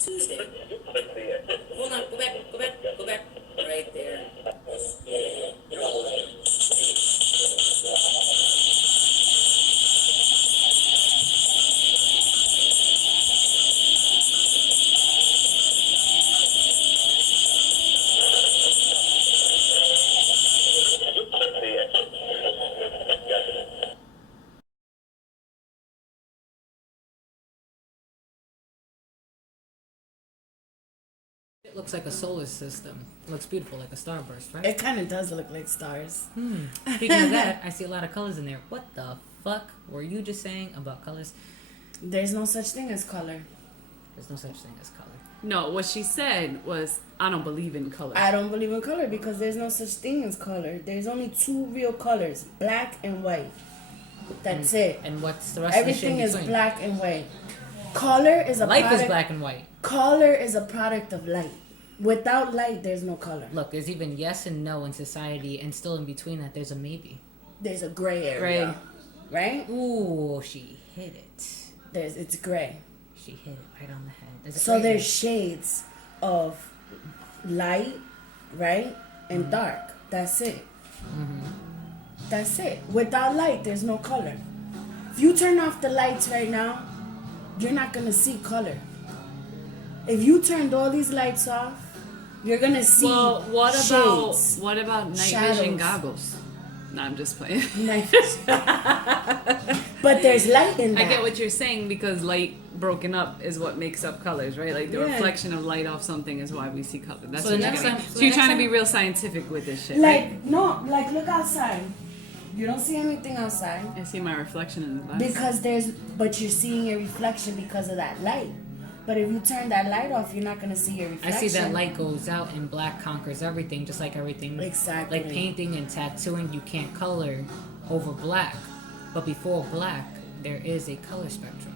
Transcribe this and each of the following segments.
Tuesday. Hold on, go back. Right there. It looks like a solar system. It looks beautiful, like a starburst, right? It kind of does look like stars. Speaking of that, I see a lot of colors in there. What the fuck were you just saying about colors? There's no such thing as color. There's no such thing as color. No, what she said was, I don't believe in color. I don't believe in color because there's no such thing as color. There's only two real colors, black and white. That's it. And what's the rest Everything of the shit in is between? black and white. Color is a Life product. is black and white. Color is a product of light. Without light, there's no color. Look, there's even yes and no in society, and still in between that, there's a maybe. There's a gray area. Right? Ooh, she hit it. It's gray. She hit it right on the head. So there's shades of light, right, and dark. That's it. That's it. Without light, there's no color. If you turn off the lights right now, you're not gonna see color. If you turned all these lights off, you're gonna see Well, what shades, about night shadows. vision goggles? No, I'm just playing. But there's light in that. I get what you're saying because light broken up is what makes up colors, right? Like the reflection of light off something is why we see color. That's So what the you're next getting. time- So so you're the trying next to be time- real scientific with this shit, like right? no, like look outside. You don't see anything outside I see my reflection in the glass. because but you're seeing a reflection because of that light. But if you turn that light off, you're not gonna see your I reflection. see that light goes out and black conquers everything, just like everything. Exactly. Like painting and tattooing, you can't color over black. But before black, there is a color spectrum.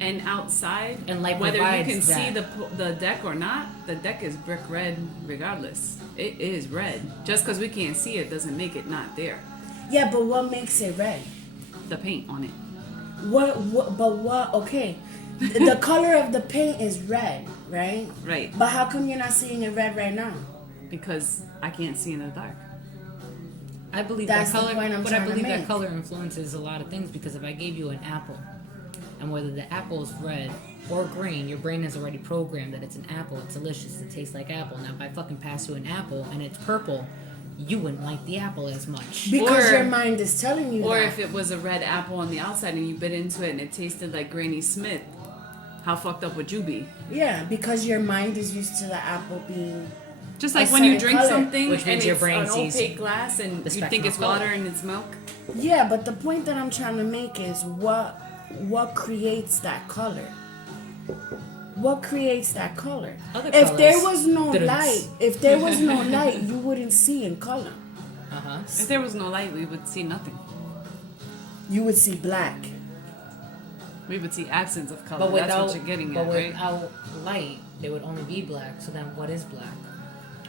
And outside, And light whether you provides can see that. the deck or not, the deck is brick red regardless. It is red. Just because we can't see it doesn't make it not there. Yeah, but what makes it red? The paint on it. Okay. The color of the paint is red, right? Right. But how come you're not seeing it red right now? Because I can't see in the dark. I believe That's that the color. point I'm But I trying to believe that make. color influences a lot of things because if I gave you an apple, and whether the apple is red or green, your brain has already programmed that it's an apple. It's delicious. It tastes like apple. Now, if I fucking pass you an apple and it's purple, you wouldn't like the apple as much. Because Or- your mind is telling you Or that. if it was a red apple on the outside and you bit into it and it tasted like Granny Smith, how fucked up would you be? Yeah, because your mind is used to the apple being. Just A like when you certain drink color, something which and means it's your brain an sees opaque glass and the you think spectrum it's of color. water and it's milk. Yeah, but the point that I'm trying to make is what creates that color? What creates that color? Other If there colors. was no Dun-dun. light, you wouldn't see in color. Uh-huh. If there was no light, we would see nothing. You would see black. We would see absence of color. But That's without, what you're getting but at, right? without light, there would only be black. So then what is black?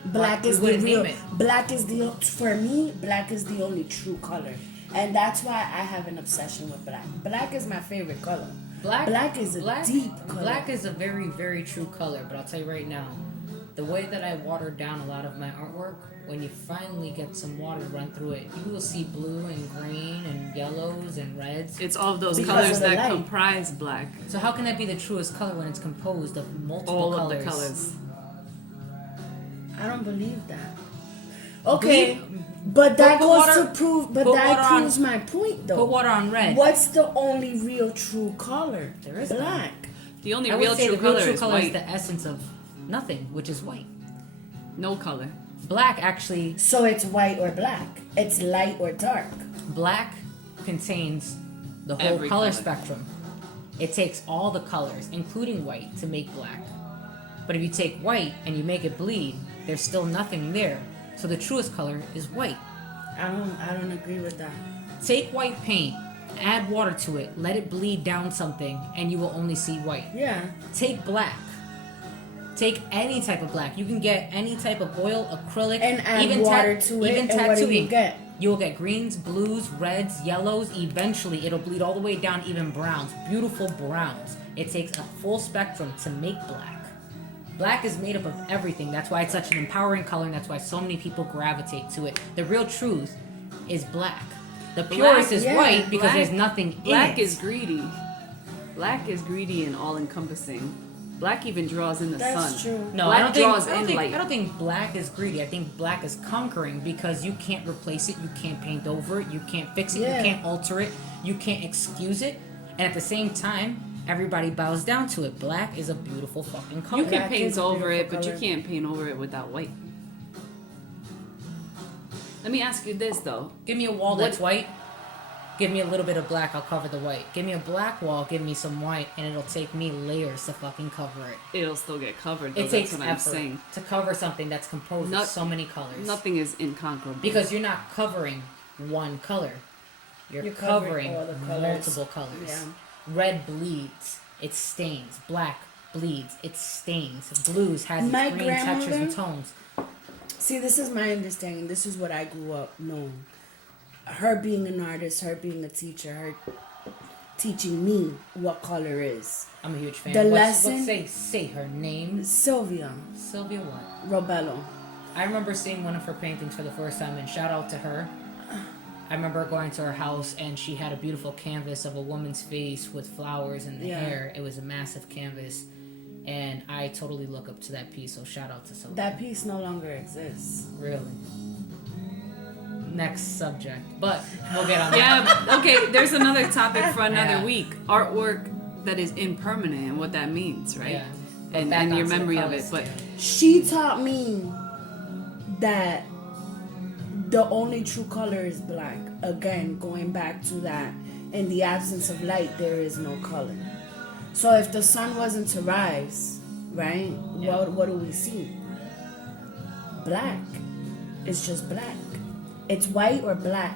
Black We is the wouldn't real. name it. Black is the for me. Black is the only true color, and that's why I have an obsession with black. Black is my favorite color. Black is a deep color. Black is a very, very true color, but I'll tell you right now, the way that I watered down a lot of my artwork, when you finally get some water run through it, you will see blue and green and yellows and reds. It's all of those Because colors of the that light. comprise black. So how can that be the truest color when it's composed of multiple All colors? of the colors. I don't believe that. Okay, Believe- but that put goes water- to prove. But put that water on- proves my point, though. Put water on red. What's the only real true color? There is black. The only I real would say true the real color true is color white. is the essence of nothing, which is white. No color. Black actually, So it's white or black. It's light or dark. black contains the whole Every color color. spectrum. It takes all the colors, including white, to make black. But if you take white and you make it bleed, there's still nothing there. So the truest color is white. I don't agree with that. Take white paint, add water to it, let it bleed down something, and you will only see white. Yeah. Take black. Take any type of black. You can get any type of oil, acrylic, And add water to it, even and what do you tattooing. get? You will get greens, blues, reds, yellows. Eventually, it'll bleed all the way down, even browns. Beautiful browns. It takes a full spectrum to make black. Black is made up of everything. That's why it's such an empowering color, and that's why so many people gravitate to it. The real truth is black. The purest is white because there's nothing in it. Black is greedy. Black is greedy and all-encompassing. Black even draws in the sun. That's true. No, Black I don't draws think, in light. I don't think black is greedy. I think black is conquering because you can't replace it, you can't paint over it, you can't fix it, you can't alter it, you can't excuse it, and at the same time, everybody bows down to it. Black is a beautiful fucking color. You can Black paint is a over it, beautiful but you color. can't paint over it without white. Let me ask you this though. Give me a wall that's white. Give me a little bit of black, I'll cover the white. Give me a black wall, give me some white, and it'll take me layers to fucking cover it. It'll still get covered. Though, It takes that's what I'm effort saying. to cover something that's composed of so many colors. Nothing is inconquerable. Because you're not covering one color. You're covering all the colors. multiple colors. Yeah. Red bleeds, it stains. Black bleeds, it stains. Blues has its My green textures and grandmother- tones. See, this is my understanding. This is what I grew up knowing. Her being an artist, her being a teacher, her teaching me what color is. I'm a huge fan. The What's lesson- say her name. Sylvia Sylvia what? Robello. I remember seeing one of her paintings for the first time, and shout out to her. I remember going to her house, and she had a beautiful canvas of a woman's face with flowers in the hair. It was a massive canvas, and I totally look up to that piece, so shout out to Sylvia. That piece no longer exists. Really. Next subject, but we'll get on that. Yeah, okay, there's another topic for another Yeah. week. Artwork that is impermanent and what that means, right? Yeah. And Back your onto the memory of colors, it. But yeah. She taught me that the only true color is black. Again, going back to that, in the absence of light, there is no color. So if the sun wasn't to rise, right, what do we see? Black. It's just black. It's white or black.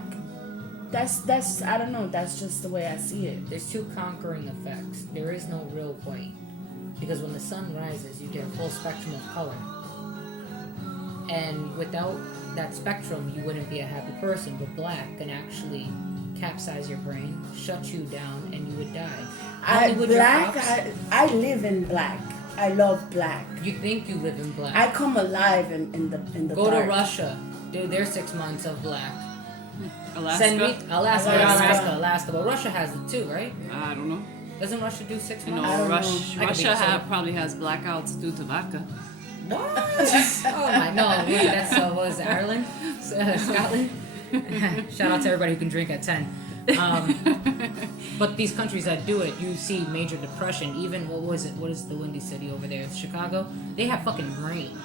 That's I don't know, that's just the way I see it. There's two conquering effects. There is no real white. Because when the sun rises, you get a full spectrum of color. And without that spectrum, you wouldn't be a happy person. But black can actually capsize your brain, shut you down, and you would die. Hollywood, your props. I live in black. I love black. You think you live in black. I come alive in the Go dark. to Russia. Dude, their 6 months of black. Alaska? Send me Alaska. Alaska. But Russia has it too, right? I don't know. Doesn't Russia do 6 I months? know don't know. Russia probably has blackouts due to vodka. What? Oh my, no, wait, that's, what is it, Ireland? Scotland? Shout out to everybody who can drink at 10. But these countries that do it, you see major depression. Even, what is the windy city over there? Chicago? They have fucking rain.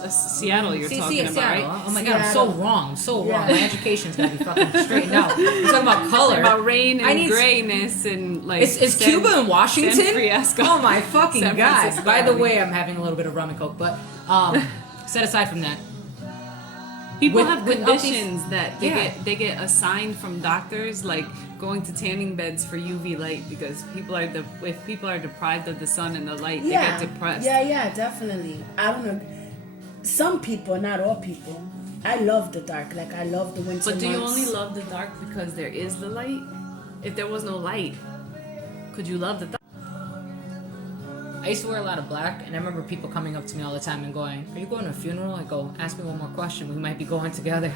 That's Seattle you're talking about, Seattle. right? Oh my god, I'm so wrong. I'm so wrong. My education's gotta be fucking straightened out. We're talking about color. About rain and grayness and like. Is Cuba and Washington? San Fiasco. Oh my fucking San god! Francisco. By the way, I'm having a little bit of rum and coke, but set aside from that, People With- have with all these- conditions that they get assigned from doctors, like going to tanning beds for UV light, because if people are deprived of the sun and the light, they get depressed. Yeah, definitely. I don't know. Some people, not all people. I love the dark. Like I love the winter But do you months. only love the dark because there is the light? If there was no light, could you love the dark? I used to wear a lot of black, and I remember people coming up to me all the time and going, "Are you going to a funeral?" I go, "Ask me one more question. We might be going together."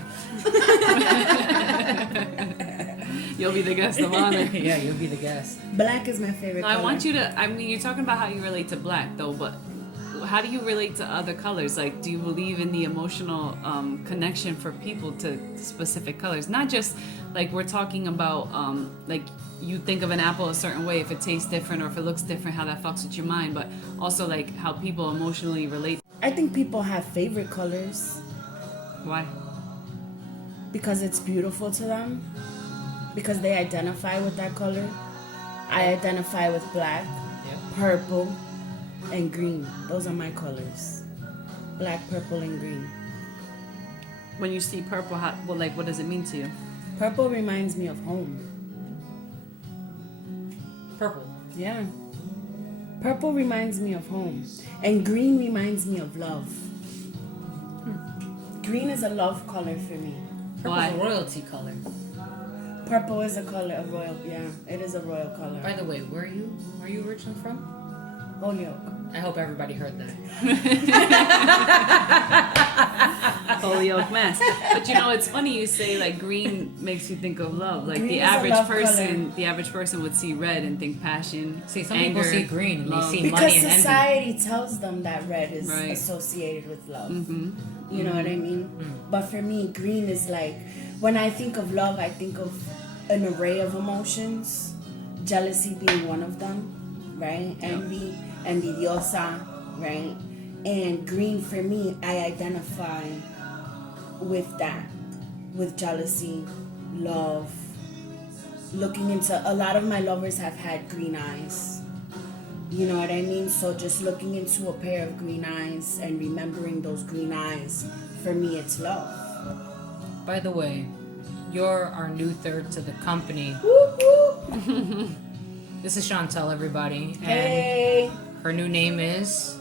You'll be the guest of honor. Yeah, you'll be the guest. Black is my favorite No, color. I want you to. I mean, you're talking about how you relate to black, though, but how do you relate to other colors? Like, do you believe in the emotional connection for people to specific colors? Not just like we're talking about, like you think of an apple a certain way if it tastes different or if it looks different, how that fucks with your mind, but also like how people emotionally relate. I think people have favorite colors Why? because it's beautiful to them. Because they identify with that color. I identify with black, Yeah. purple, and green. Those are my colors. Black, purple, and green. When you see purple, what does it mean to you? Purple reminds me of home. Purple. Yeah. Purple reminds me of home. And green reminds me of love. Green is a love color for me. Purple's Why? a royalty color. Purple is a color of royal. Yeah, it is a royal color. By the way, where are you originally from? Holyoke. I hope everybody heard that. Holyoke mask. But you know, it's funny you say like green makes you think of love. Like Green the is a average love person, color. the average person would see red and think passion. See, some anger, people see green and love. they see Because money and envy. society tells them that red is Right. associated with love. Mm-hmm. You know what I mean? But for me, green is like, when I think of love, I think of an array of emotions. Jealousy being one of them, right? Envy, envidiosa, right? And green for me, I identify with that, with jealousy, love. Looking into, a lot of my lovers have had green eyes. You know what I mean? So just looking into a pair of green eyes and remembering those green eyes, for me, it's love. By the way, you're our new third to the company. Whoop, whoop. This is Chantel, everybody. And Hey, her new name is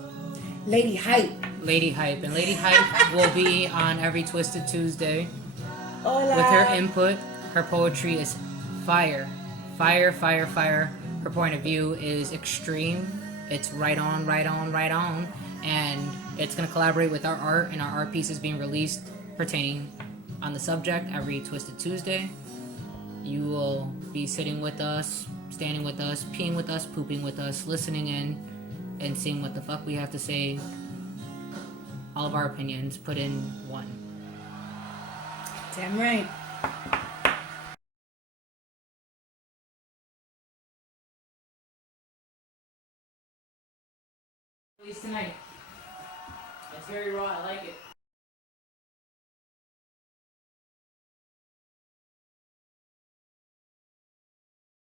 Lady Hype. Lady Hype. And Lady Hype will be on every Twisted Tuesday. Hola. With her input, her poetry is fire. Fire, fire, fire. Her point of view is extreme. It's right on, right on, right on. And it's going to collaborate with our art, and our art pieces being released pertaining on the subject every Twisted Tuesday. You will be sitting with us, standing with us, peeing with us, pooping with us, listening in, and seeing what the fuck we have to say. All of our opinions put in one. Damn right. Release tonight. It's very raw. I like it.